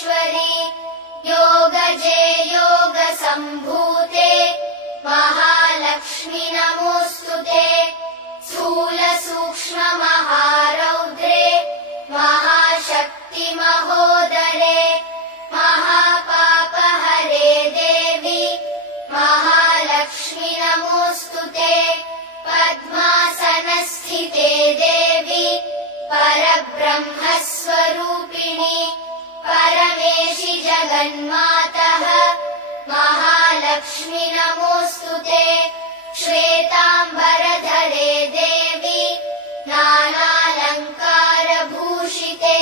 योगेश्वरी योगजे योगसम्भूते महालक्ष्मी नमोऽस्तुते स्थूलसूक्ष्ममहारौद्रे महाशक्ति महोदरे महापापहरे देवी महालक्ष्मी नमोऽस्तुते पद्मासनस्थिते देवी परब्रह्मस्वरूपिणी परमेशि जगन्मातः महालक्ष्मी नमोऽस्तुते श्वेताम्बरधरे देवी नानालङ्कारभूषिते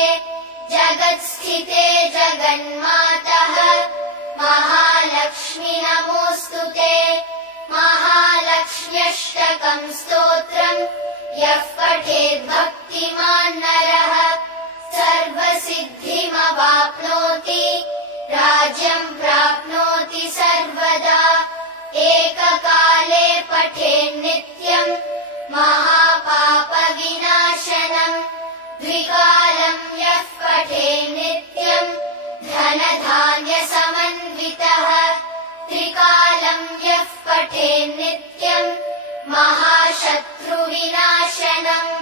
जगत्स्थिते जगन्मातः महालक्ष्मी नमोऽस्तुते महालक्ष्म्यष्टकम् स्तोत्रम् यः पठेद्भक्तिमान् नरः सर्वसिद्धिमवाप्नोति राज्यम् प्राप्नोति सर्वदा एककाले पठेन्नित्यम् महापापविनाशनम् द्विकालम् यः पठेन्नित्यम् धनधान्यसमन्वितः त्रिकालम् यः पठेन्नित्यम् महाशत्रुविनाशनम्